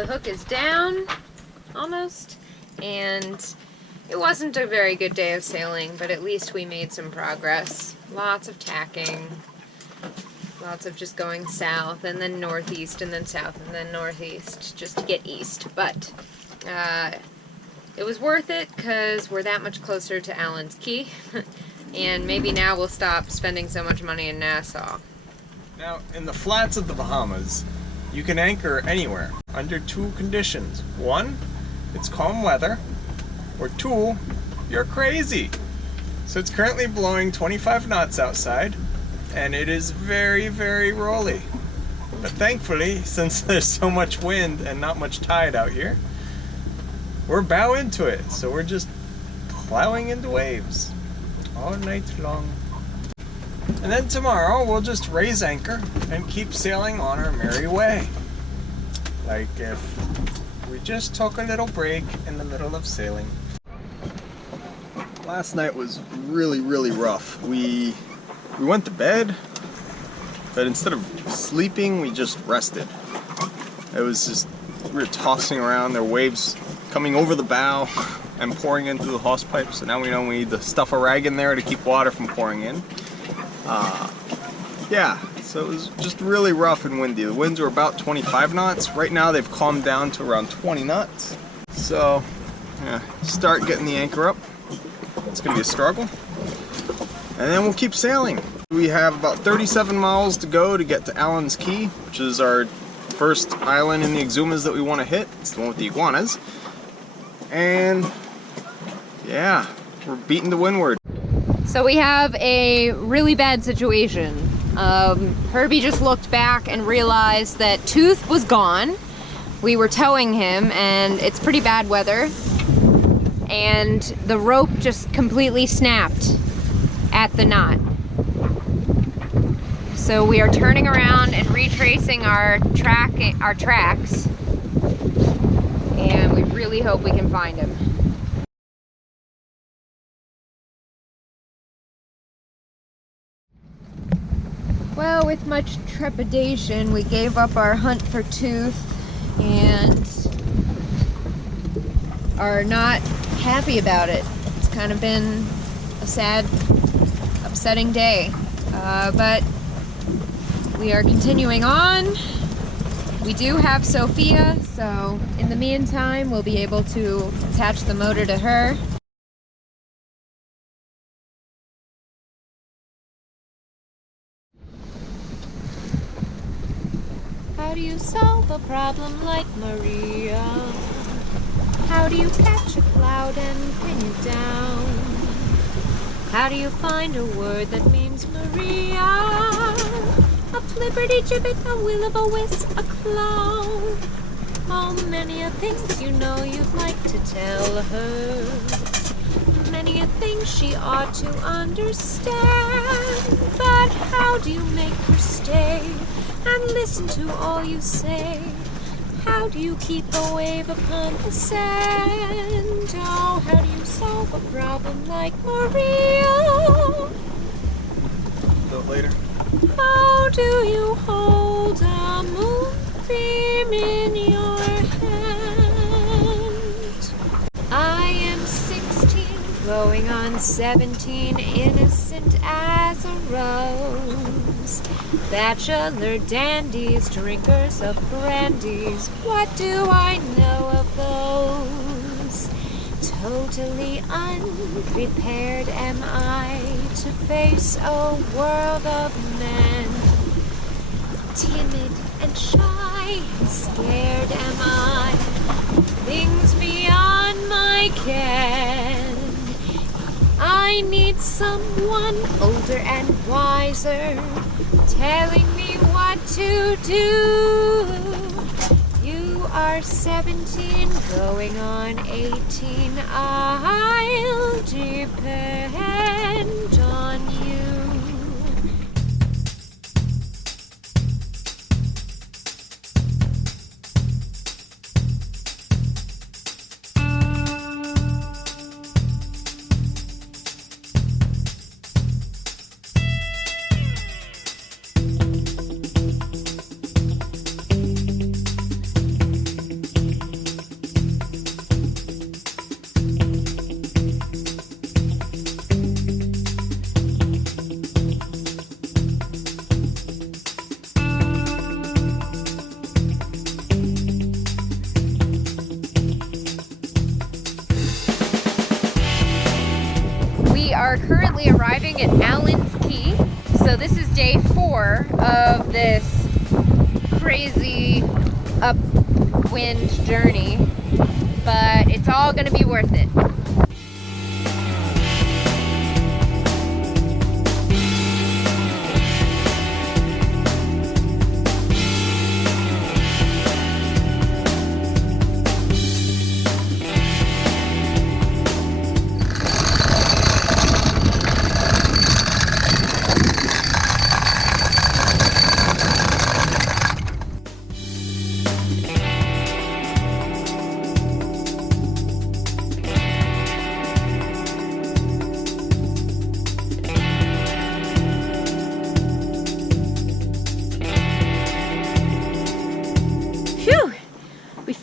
The hook is down, almost, and it wasn't a very good day of sailing, but at least we made some progress. Lots of tacking, lots of just going south, and then northeast, and then south, and then northeast, just to get east. But it was worth it, because we're that much closer to Allen's Key, and maybe now we'll stop spending so much money in Nassau. Now, in the flats of the Bahamas, you can anchor anywhere under two conditions. One, it's calm weather, or two, you're crazy. So it's currently blowing 25 knots outside, and it is very, very rolly. But thankfully, since there's so much wind and not much tide out here, we're bow into it. So we're just plowing into waves all night long. And then tomorrow, we'll just raise anchor and keep sailing on our merry way. Like if we just took a little break in the middle of sailing. Last night was really, really rough. We went to bed, but instead of sleeping, we just rested. It was just, we were tossing around, there were waves coming over the bow and pouring into the hose pipe, so now we know we need to stuff a rag in there to keep water from pouring in. Yeah, so it was just really rough and windy. The winds were about 25 knots. Right now they've calmed down to around 20 knots. So, yeah, start getting the anchor up. It's gonna be a struggle. And then we'll keep sailing. We have about 37 miles to go to get to Allen's Key, which is our first island in the Exumas that we want to hit. It's the one with the iguanas. And yeah, we're beating to windward. So we have a really bad situation. Herby just looked back and realized that Tooth was gone. We were towing him, and it's pretty bad weather. And the rope just completely snapped at the knot. So we are turning around and retracing our tracks, and we really hope we can find him. Well, with much trepidation, we gave up our hunt for Tooth and are not happy about it. It's kind of been a sad, upsetting day, but we are continuing on. We do have Sophia, so in the meantime, we'll be able to attach the motor to her. How do you solve a problem like Maria? How do you catch a cloud and pin it down? How do you find a word that means Maria? A flipperty-gibbet, a will-o'-the-wisp, a clown. Oh, many a things you know you'd like to tell her. Many a thing she ought to understand. But how do you make her stay and listen to all you say? How do you keep a wave upon the sand? Oh, how do you solve a problem like Maria? Do it later. How do you hold a moonbeam in your hand? I am 16, going on 17, innocent as a rose. Bachelor dandies, drinkers of brandies, what do I know of those? Totally unprepared am I to face a world of men. Timid and shy and scared am I, things beyond my ken. I need someone older and wiser, telling me what to do. You are 17, going on 18. I'll depend on you. currently arriving at Allen's Key. So this is day 4 of this crazy upwind journey, but it's all gonna be worth it.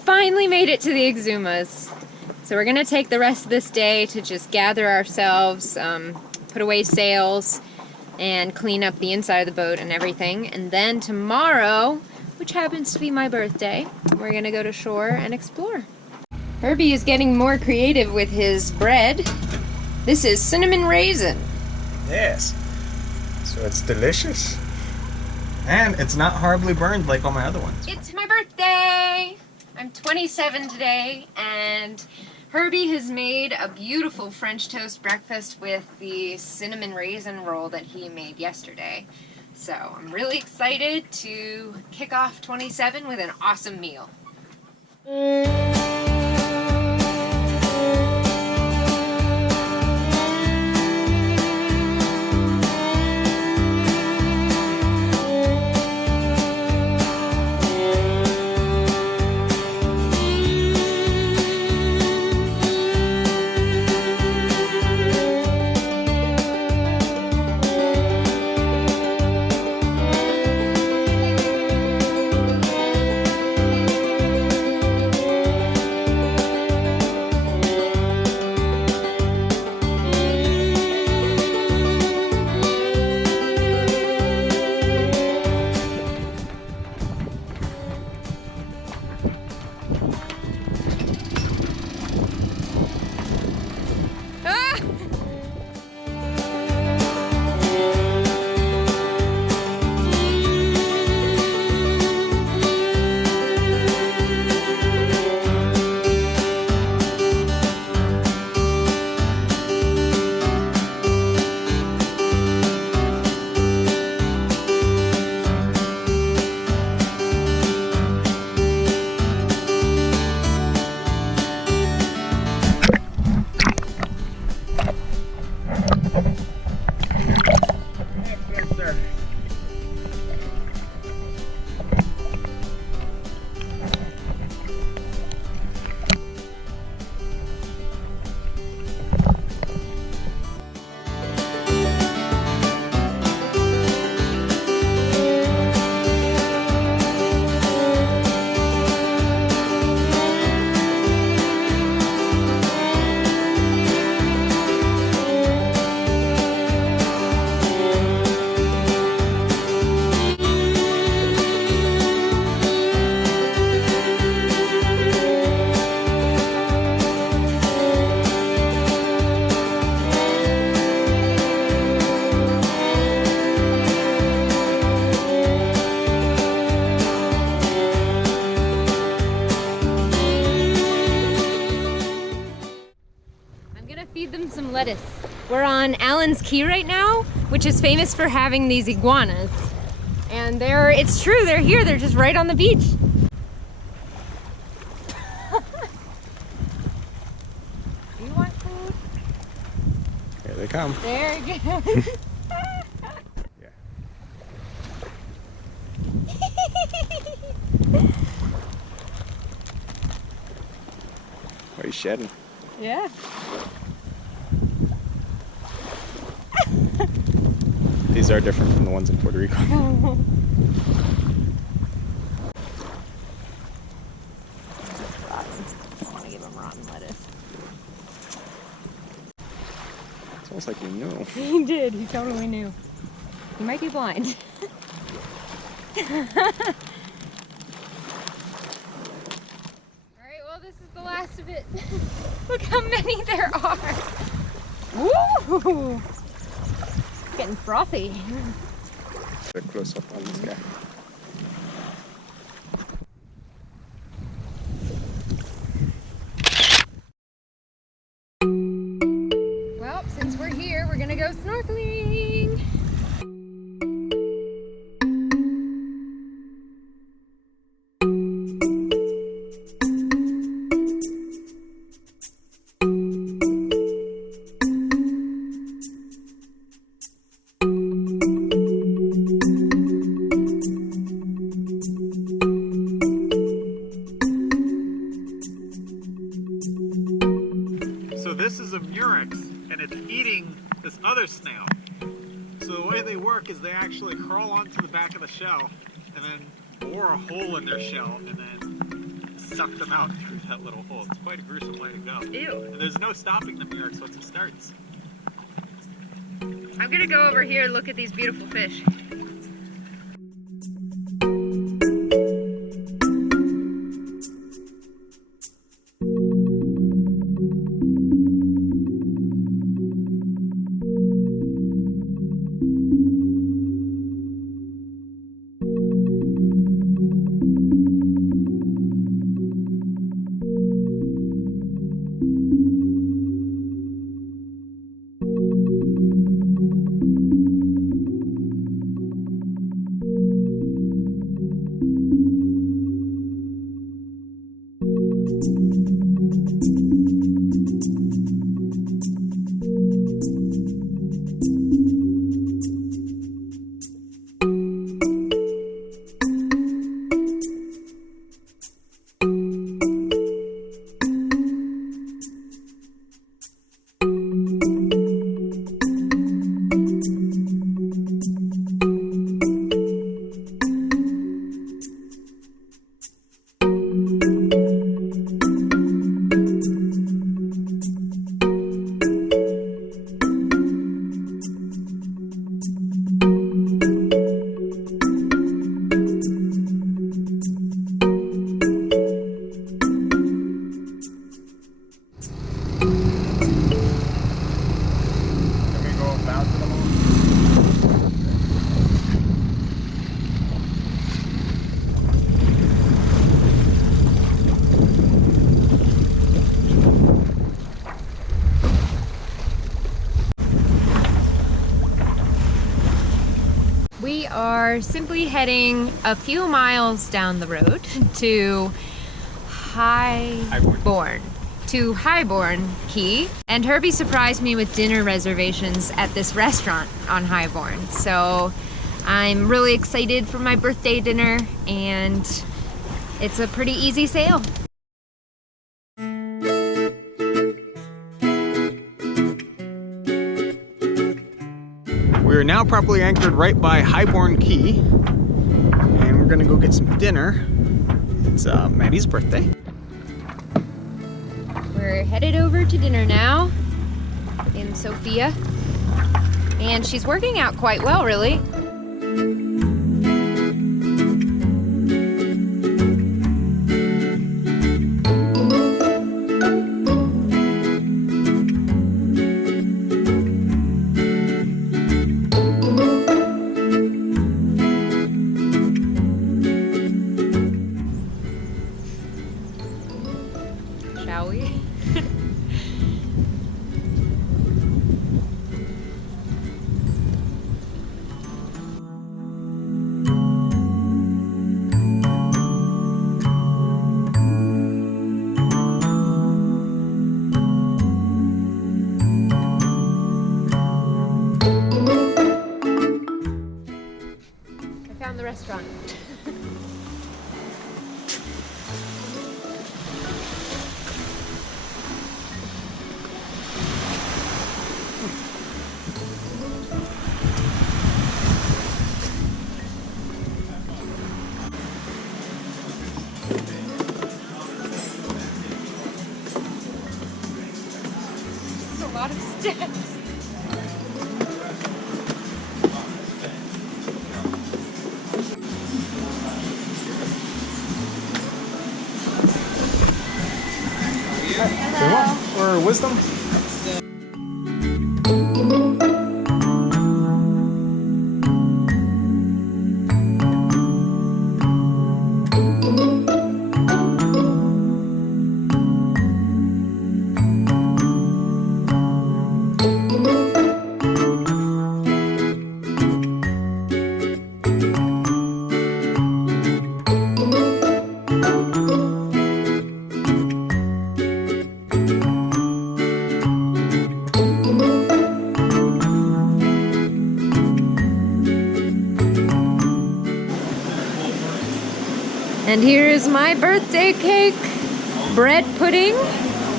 Finally made it to the Exumas. So we're gonna take the rest of this day to just gather ourselves, put away sails, and clean up the inside of the boat and everything. And then tomorrow, which happens to be my birthday, we're gonna go to shore and explore. Herby is getting more creative with his bread. This is cinnamon raisin. Yes. So it's delicious. And it's not horribly burned like all my other ones. It's my birthday! I'm 27 today, and Herby has made a beautiful French toast breakfast with the cinnamon raisin roll that he made yesterday. So I'm really excited to kick off 27 with an awesome meal. Feed them some lettuce. We're on Allen's Key right now, which is famous for having these iguanas. And it's true, they're here, they're just right on the beach. You want food? Here they come. There you go. Yeah. What are you shedding? Yeah. These are different from the ones in Puerto Rico. I want to give them rotten lettuce. It's almost like you knew. He did, he totally knew. He might be blind. Alright, well this is the last of it. Look how many there are. Woo! Getting frothy. A close up on this guy. Well, since we're here, we're gonna go snorkeling. So this is a murex, and it's eating this other snail. So the way they work is they actually crawl onto the back of the shell, and then bore a hole in their shell, and then suck them out through that little hole. It's quite a gruesome way to go. Ew. And there's no stopping the murex once it starts. I'm gonna go over here and look at these beautiful fish. We are simply heading a few miles down the road to Highborne. To Highborne Key. And Herby surprised me with dinner reservations at this restaurant on Highborne. So I'm really excited for my birthday dinner, and it's a pretty easy sail. We are now properly anchored right by Highborne Key, and we're gonna go get some dinner. It's Maddie's birthday. We're headed over to dinner now in Sofia, and she's working out quite well, really. Shall we? I found the restaurant. A lot of steps. Or wisdom? And here is my birthday cake. Bread pudding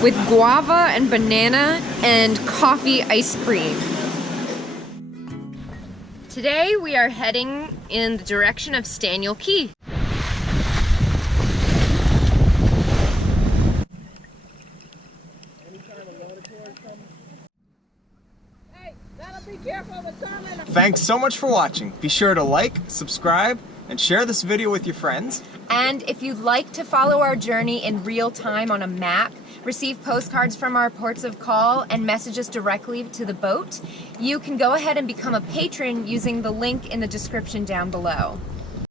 with guava and banana and coffee ice cream. Today we are heading in the direction of Staniel Key. Thanks so much for watching. Be sure to like, subscribe, and share this video with your friends. And if you'd like to follow our journey in real time on a map, receive postcards from our ports of call, and message us directly to the boat, you can go ahead and become a patron using the link in the description down below.